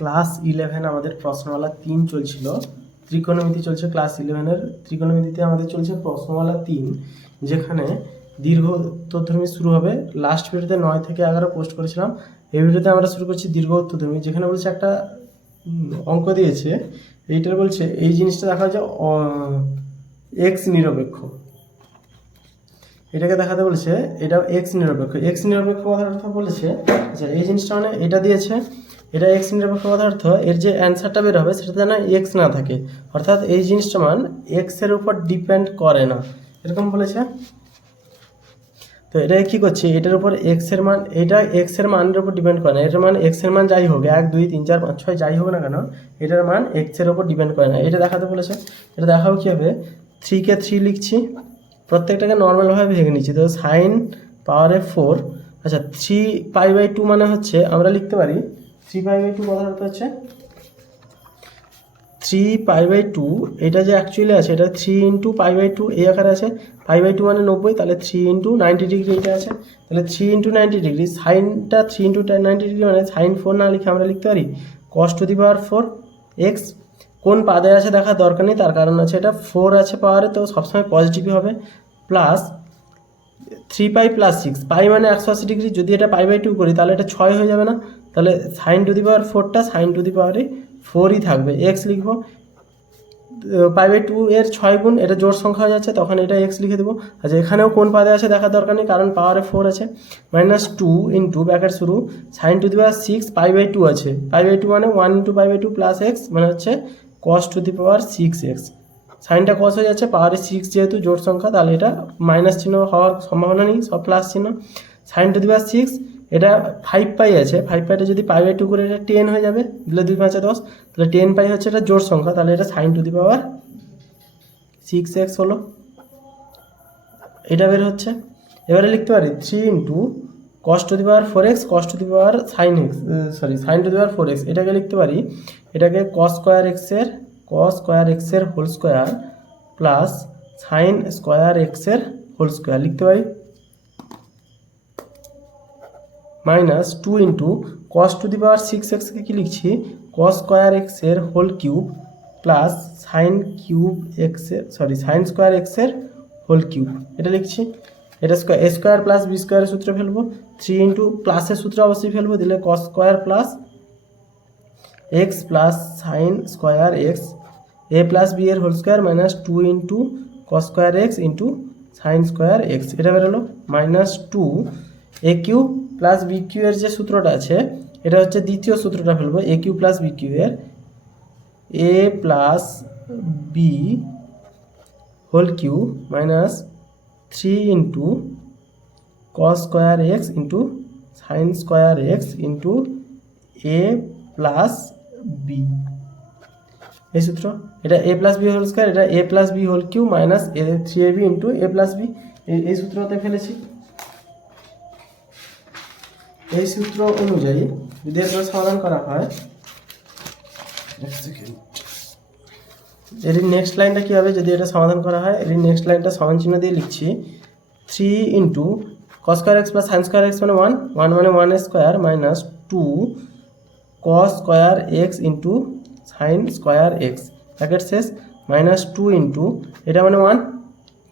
Class 11 আমাদের প্রশ্নমালা 3 চলছিল। ত্রিকোণমিতি চলছে ক্লাস 11-এর। ত্রিকোণমিতিতে আমাদের চলছে প্রশ্নমালা 3, যেখানে দীর্ঘ উত্তরধর্মী শুরু হবে। লাস্ট ভিডিওতে 9 থেকে 11 পোস্ট করেছিলাম। এই ভিডিওতে আমরা শুরু করছি দীর্ঘ উত্তরধর্মী, যেখানে বলছে একটা অঙ্ক দিয়েছে। এইটার বলছে এই জিনিসটা দেখা যায় এক্স নিরপেক্ষ। এটাকে দেখাতে বলেছে এটা এক্স নিরপেক্ষ। এক্স নিরপেক্ষ কথার অর্থ বলেছে, আচ্ছা এই জিনিসটা মানে এটা দিয়েছে, এটা এক্স নিরপেক্ষ কথার অর্থ এর যে অ্যান্সারটা বের হবে সেটা যেন এক্স না থাকে, অর্থাৎ এই জিনিসটা মান এক্সের উপর ডিপেন্ড করে না, এরকম বলেছে। তো এটা কি করছে, এটার উপর এক্সের মান, এটা এক্সের মানের উপর ডিপেন্ড করে না। এটার মান এক্সের মান যাই হোক, 1 2 3 4 5 6 যাই হোক না কেন, এটার মান এক্সের উপর ডিপেন্ড করে না। এটা দেখাতে বলেছে। এটা দেখাও কীভাবে, 3-কে 3 লিখছি, প্রত্যেকটাকে নর্মালভাবে ভেঙে নিচ্ছি। তো সাইন পাওয়ারে 4, আচ্ছা 3π/2 মানে হচ্ছে আমরা লিখতে পারি 3π/2 কথার অর্থ হচ্ছে 3π/2। এটা যে অ্যাকচুয়ালি আছে এটা 3 × π/2 এই আকারে আছে। π/2 মানে 90, তাহলে 3 × 90 ডিগ্রি এটা আছে। তাহলে 3 × 90 ডিগ্রি, সাইনটা 3 × 90 ডিগ্রি মানে সাইন 4 না লিখে আমরা লিখতে পারি cos⁴ x। কোন পাদে আছে দেখার দরকার নেই, তার কারণ আছে এটা 4 আছে পাওয়ারে, তো সবসময় পজিটিভই হবে। প্লাস 3π + 6, পাই মানে 180 ডিগ্রি, যদি এটা π/2 করি তাহলে এটা 6 হয়ে যাবে না, তাহলে sin⁴টা sin⁴ থাকবে। এক্স লিখবো, π/2 এর 6 গুণ, এটা জোড় সংখ্যা হয়ে যাচ্ছে, তখন এটা এক্স লিখে দেবো। আচ্ছা এখানেও কোন পাদে আছে দেখার দরকার নেই, কারণ পাওয়ারে 4 আছে। -2 × ব্র্যাকেট শুরু sin⁴ π/2 আছে, π/2 মানে 1 × π/2 + x মানে হচ্ছে cos⁴x। সাইনটা কস হয়ে যাচ্ছে, পাওয়ারে 6 যেহেতু জোড় সংখ্যা, তাহলে এটা মাইনাস চিহ্ন হওয়ার সম্ভাবনা নেই, সব প্লাস চিহ্ন। sin⁴ এটা 5π আছে, 5πটা যদি π/2 করে এটা 10 হয়ে যাবে, দিলে 2 5 10, তাহলে 10π হচ্ছে এটা জোড় সংখ্যা, তাহলে এটা sin⁴6x হলো, এটা বের হচ্ছে। এবারে লিখতে পারি 3 × cos⁴x sin⁴x, এটাকে লিখতে পারি, এটাকে cos²x এর হোল স্কোয়ার প্লাস sin²x-এর হোল স্কোয়ার লিখতে পারি, -2 × cos⁴ কি লিখছি cos²x-এর হোল কিউব প্লাস sin²x-এর হোল কিউব, এটা লিখছি। এটা a² + b² সূত্র ফেলবো, 3 × প্লাসের সূত্র অবশ্যই ফেলবো, দিলে cos² + x plus sin²x, a + b এর হোল স্কোয়ার -2 × cos²x × sin²x, এটা বেরোলো। -2 a³ + b³ এর যে সূত্রটা আছে, এটা হচ্ছে দ্বিতীয় সূত্রটা ফেলবো, a³ + b³ এর a + b whole cube -3 × cos²x × sin²x × a + b, এই সূত্র। এটা a + b হোল স্কোয়ার, এটা a + b whole cube -3ab × a + b, এই সূত্রতে ফেলেছি। এই সূত্র অনুযায়ী যদি এর সমাধান করা হয়, এর নেক্সট লাইনটা কী হবে, যদি এটা সমাধান করা হয়, এর নেক্সট লাইনটা সমান চিহ্ন দিয়ে লিখছি 3 × cos² + sin² মানে 1 মানে 1² -2 cos²x × sin²x ব্র্যাকেট শেষ, -2 × এটা মানে 1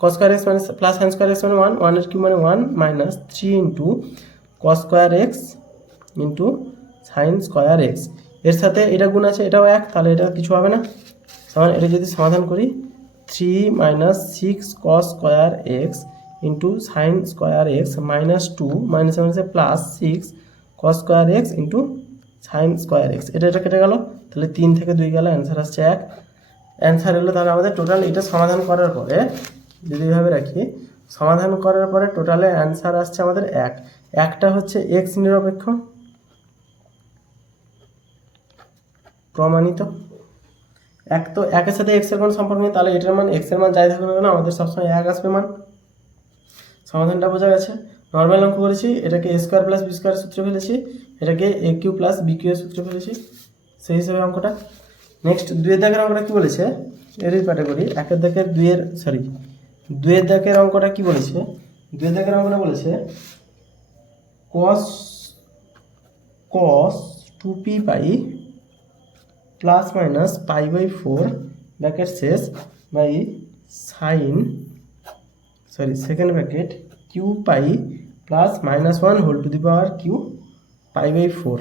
cos² মানে প্লাস sin²x মানে 1, 1 এর কিউব মানে 1 -3 × cos²x × sin²x, এর সাথে এটা গুণ আছে, এটাও 1, তাহলে এটা কিছু হবে না। সমান, এটা যদি সমাধান করি 3 - 6 cos²x × sin²x -2 +6 cos²x × sin²x, এটা কেটে গেল, তাহলে 3 থেকে 2 গেল, অ্যান্সার আসছে 1। অ্যান্সার এলো। তাহলে আমাদের টোটাল এটা সমাধান করার পরে যদি এভাবে রাখি, সমাধান করার পরে টোটালে অ্যান্সার আসছে আমাদের 1। একটা হচ্ছে এক্স নিরপেক্ষ, প্রমাণিত। এক তো একের সাথে এক্স এর কোনো সম্পর্ক নেই, তাহলে এটার মান এক্স এর মান যাই থাকুক না কেন আমাদের সবসময় 1 আসবে মান। সমাধানটা বোঝা গেছে। নর্মাল অঙ্ক করেছি, এটাকে a² + b² সূত্রে ফেলেছি, এটাকে a³ + b³ এর সূত্রে ফেলেছি, সেই হিসেবে অঙ্কটা। নেক্সট 2 এর দাগের অঙ্কটা কী বলেছে, এরই পাটে করি। 1 এর দাগের 2 এর দাগের অঙ্কটা কী বলেছে, 2 এর দাগের অঙ্কটা বলেছে cos 2p/, plus minus pi by 4 bracket শেষ by sine second bracket Q pi plus -1 whole to the power Q pi by 4।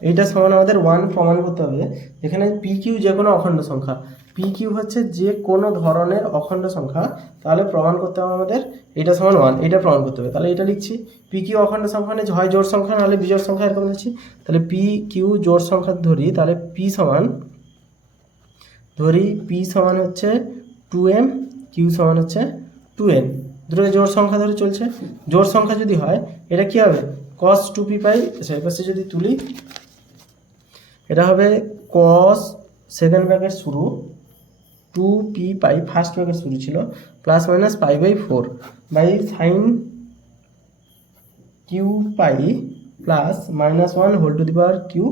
এইটা সমান আমাদের 1 প্রমাণ করতে হবে। এখানে পি কিউ যে কোনো অখণ্ড সংখ্যা, পি কিউ হচ্ছে যে কোনো ধরনের অখণ্ড সংখ্যা, তাহলে প্রমাণ করতে হবে আমাদের এটা সমান 1, এটা প্রমাণ করতে হবে। তাহলে এটা লিখছি, পি কিউ অখণ্ড সংখ্যা মানে হয় জোড় সংখ্যা নাহলে বিজোড় সংখ্যা, এরকম লিখছি। তাহলে পি কিউ জোড় সংখ্যা ধরি, তাহলে পি সমান হচ্ছে 2m, কিউ সমান হচ্ছে 2n। দুটোকে জোড় সংখ্যা ধরে চলছে। জোড় সংখ্যা যদি হয় এটা কি হবে, cos 2p পাই, সেই পাশে যদি তুলি এটা হবে cos সেকেন্ড ব্র্যাকেট শুরু 2p পাই ফার্স্ট ব্র্যাকেট শুরু ছিল plus minus pi by 4 by sine q pi plus -1 whole to the power Q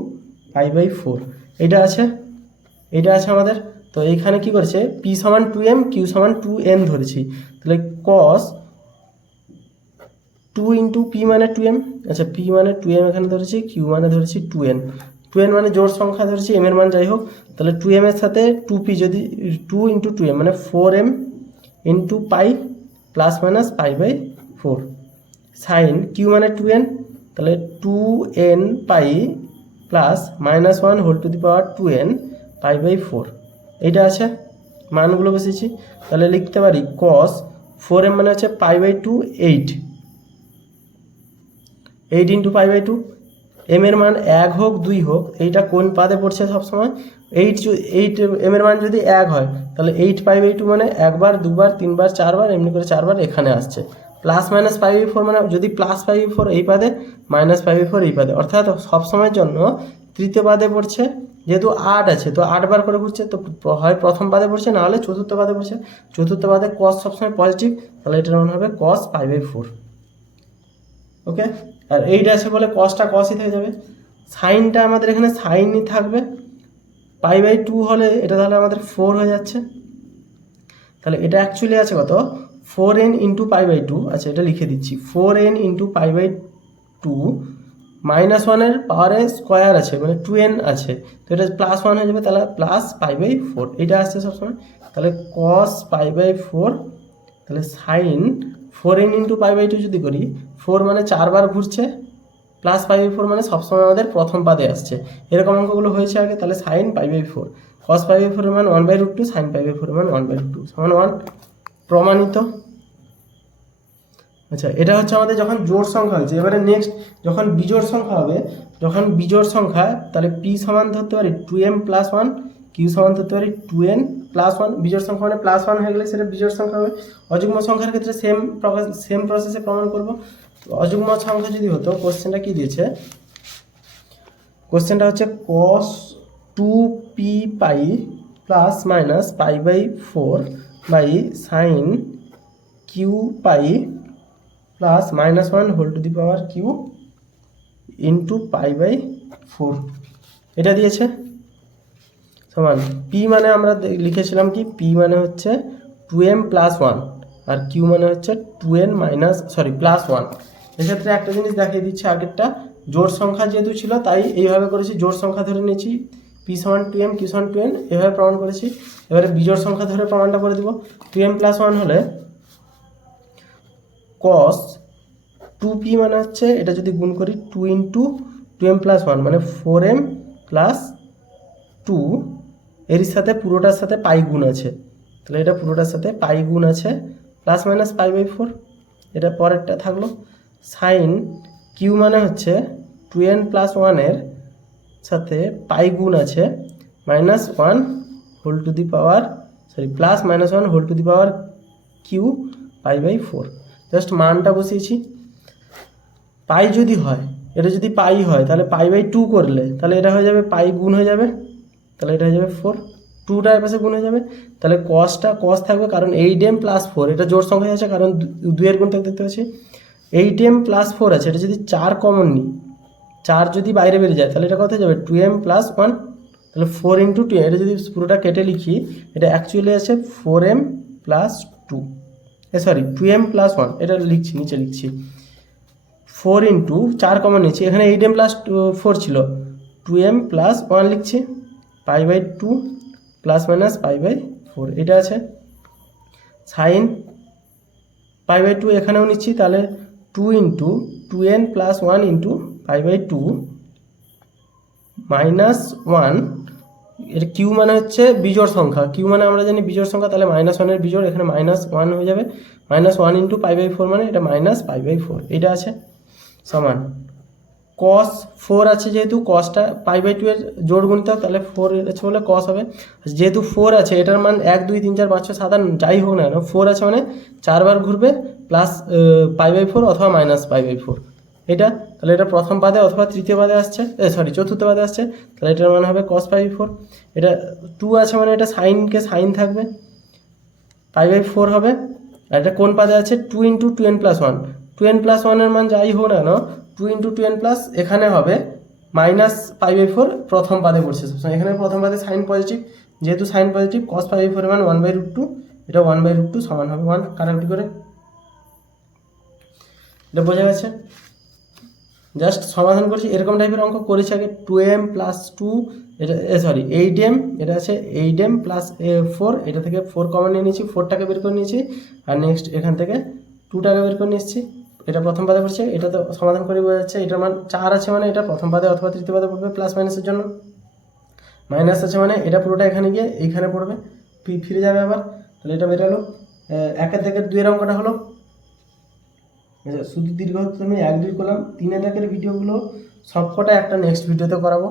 pi by 4। এটা আছে আমাদের। তো এইখানে কি করেছে, p সমান 2m, q সমান 2n ধরেছি। তাহলে cos 2 ইন্টু p মানে 2m, আচ্ছা p মানে 2m এখানে ধরেছি, q মানে ধরেছি 2n। 2n মানে জোড় সংখ্যা ধরেছি, m এর মান যাই হোক। তাহলে 2m এর সাথে 2p যদি 2 ইন্টু 2m মানে 4m into pi plus minus pi by 4 sine q মানে 2n, তাহলে 2n pi plus -1 whole to the power 2n pi by 4। এইটা আছে, মানগুলো বসেছি। তাহলে লিখতে পারি cos 4m মানে হচ্ছে pi by 2 8 into pi by 2। M এর মান 1 হোক 2 হোক, এইটা কোন পাদে পড়ছে সবসময়, 8 এম এর মান যদি 1 হয় তাহলে 8 পাই বাই 2 মানে একবার, দুবার, তিনবার, চারবার, এমনি করে 4বার এখানে আসছে। প্লাস মাইনাস পাই বাই 4 মানে যদি প্লাস পাই বাই 4 এই পাদে, মাইনাস পাই বাই 4 এই পাদে, অর্থাৎ সবসময়ের জন্য তৃতীয় পাদে পড়ছে। যেহেতু 8 আছে তো 8 বার করে ঘুরছে, তো হয় প্রথম পাদে পড়ছে না হলে চতুর্থ পাদে পড়ছে। চতুর্থ পাদে cos সবসময় পজিটিভ, তাহলে এটার মান হবে cos পাই বাই 4। ওকে, আর এইটা আছে বলে কসটা কসই থেকে যাবে। সাইনটা আমাদের এখানে সাইনই থাকবে, পাই বাই 2 হলে এটা তাহলে আমাদের 4 হয়ে যাচ্ছে। তাহলে এটা অ্যাকচুয়ালি আছে কত, 4n ইন্টু পাই বাই 2। আচ্ছা এটা লিখে দিচ্ছি, 4n ইন্টু পাই বাই 2 -1 পাওয়ারে স্কোয়ার আছে মানে 2n আছে, তো এটা +1 হয়ে যাবে, তাহলে প্লাস পাই বাই 4 এটা আসছে সবসময়। তাহলে cos পাই বাই 4, তাহলে sign 4n into pi by 2 যদি করি, 4 মানে 4 বার ঘুরছে, প্লাস পাই বাই 4 মানে সবসময় আমাদের প্রথম পাদে আসছে। এরকম অঙ্কগুলো হয়েছে আগে। তাহলে sine pi by 4, cos pi by 4 এর মান 1/√2, সাইন পাই বাই 4 এর মান 1/√2 সমান 1, প্রমাণিত। আচ্ছা এটা হচ্ছে আমাদের যখন জোড় সংখ্যা হয়েছে। এবারে নেক্সট যখন বিজোড় সংখ্যা হবে, যখন বিজোড় সংখ্যা, তাহলে p সমান ধরতে পারি 2m প্লাস 1, q সমান ধরতে পারি 2n প্লাস 1। বিজোড় সংখ্যা মানে +1 হয়ে গেলে সেটা বিজোড় সংখ্যা হবে। অযুগ্ম সংখ্যার ক্ষেত্রে সেম প্রসেসে প্রমাণ করব। অযুগ্ম সংখ্যা যদি হতো, কোশ্চেনটা কি দিয়েছে, কোশ্চেনটা হচ্ছে cos 2p pi plus minus pi by 4 by sine q pi plus -1 whole to the power q into pi by 4 এটা দিয়েছে। সমান পি মানে আমরা লিখেছিলাম কি, পি মানে হচ্ছে 2m প্লাস 1 আর কিউ মানে হচ্ছে 2n প্লাস 1। এক্ষেত্রে একটা জিনিস দেখিয়ে দিচ্ছি, আগেরটা জোড় সংখ্যা যেহেতু ছিল তাই এইভাবে করেছি, জোড় সংখ্যা ধরে নিয়েছি, p সমান 2m, q সমান 2n এভাবে প্রমাণ করেছি। এবারে বিজোড় সংখ্যা ধরে প্রমাণটা করে দিব। 2m প্লাস 1 হলে cos 2p মানে হচ্ছে, এটা যদি গুণ করি 2 ইন্টু 2m প্লাস 1 মানে 4m প্লাস 2, এর সাথে পুরোটার সাথে পাই গুণ আছে, তাহলে এটা পুরোটার সাথে পাই গুণ আছে, প্লাস মাইনাস পাই বাই 4 এটা পরেরটা থাকলো। সাইন কিউ মানে হচ্ছে 2n প্লাস 1 এর সাথে পাই গুণ আছে, -1 whole to the power plus -1 whole to the power Q pi by 4। Just মানটা বসিয়েছি। পাই যদি হয়, এটা যদি পাই হয় তাহলে পাই বাই 2 করলে তাহলে এটা হয়ে যাবে পাই গুণ হয়ে যাবে, তাহলে এটা হয়ে যাবে 4, 2টা এর পাশে গুণ হয়ে যাবে। তাহলে কসটা কস থাকবে, কারণ 8m প্লাস 4 এটা জোড় সংখ্যা আছে, কারণ 2 এর গুণটা দেখতে পাচ্ছি। 8m প্লাস 4 আছে, এটা যদি 4 কমন নিই, 4 যদি বাইরে বেরিয়ে যায় তাহলে এটা কত যাবে 2m প্লাস 1, তাহলে 4 ইন্টু 2, এটা যদি পুরোটা কেটে লিখি এটা অ্যাকচুয়ালি আছে 4m প্লাস 2, 2m প্লাস 1 এটা লিখছি, নিচে লিখছি 4 ইন্টু 4 কমন নিচ্ছি, এখানে 8m প্লাস 4 ছিল, 2m প্লাস 1 লিখছি, π/2 প্লাস মাইনাস π/4 এটা আছে। সাইন π/2 এখানেও নিচ্ছি, তাহলে 2 into 2n plus 1 into π/2 minus 1, এটা কিউ মানে হচ্ছে বিজোড় সংখ্যা, কিউ মানে আমরা জানি বিজোড় সংখ্যা, তাহলে -1 বিজোড়, এখানে -1 হয়ে যাবে, -1 ইন্টু π/4 মানে এটা -π/4 এটা আছে, সমান cos 4 আছে, যেহেতু cosটা π/2 এর জোড় গুণিতক, তাহলে 4 আছে বলে cos হবে, যেহেতু 4 আছে এটার মান 1 2 3 4 5 6 7 8 যাই হোক না কেন 4 আছে মানে 4 বার ঘুরবে, প্লাস π/4 অথবা -π/4 এটা, তাহলে এটা প্রথম পাদে অথবা তৃতীয় পাদে আসছে, চতুর্থ পাদে আসছে, তাহলে এটার মান হবে cos π/4। এটা 2 আছে মানে এটা সাইনকে সাইন থাকবে, π/4 হবে, আর এটা কোন পাদে আছে 2 into 2n plus 1, 2n plus 1 এর মান যাই হোক না কেন 2 ইন্টু 2n প্লাস এখানে হবে -π/4 প্রথম পাদে পড়ছে সবসময়, এখানে প্রথম পাদে সাইন পজিটিভ, যেহেতু সাইন পজিটিভ cos π/4 এর মান 1/√2, এটা 1/√2 সমান হবে 1, কাটাকুটি করে এটা বোঝা গেছে। জাস্ট সমাধান করছি, এরকম টাইপের অঙ্ক করেছি আগে, 2m প্লাস 2 এটা 8m, এটা আছে 8m প্লাস 4, এটা থেকে 4 কমন নিয়ে নিয়েছি, 4টাকে বের করে নিয়েছি, আর নেক্সট এখান থেকে 2টাকে বের করে নিয়েছি, এটা প্রথম পাদে পড়ছে, এটা তো সমাধান করে বোঝা যাচ্ছে, এটার মান 4 আছে মানে এটা প্রথম পাদে অথবা তৃতীয় পাদে পড়বে, প্লাস মাইনাসের জন্য, মাইনাস আছে মানে এটা পুরোটা এখানে গিয়ে এইখানে পড়বে, ফিরে যাবে আবার, তাহলে এটা বেরোলো। 1 থেকে 2 এর অঙ্কটা হলো, শুধু দীর্ঘ আমি 1 2 করলাম, 3 দাগের ভিডিওগুলো সবকটা একটা নেক্সট ভিডিওতে করাবো।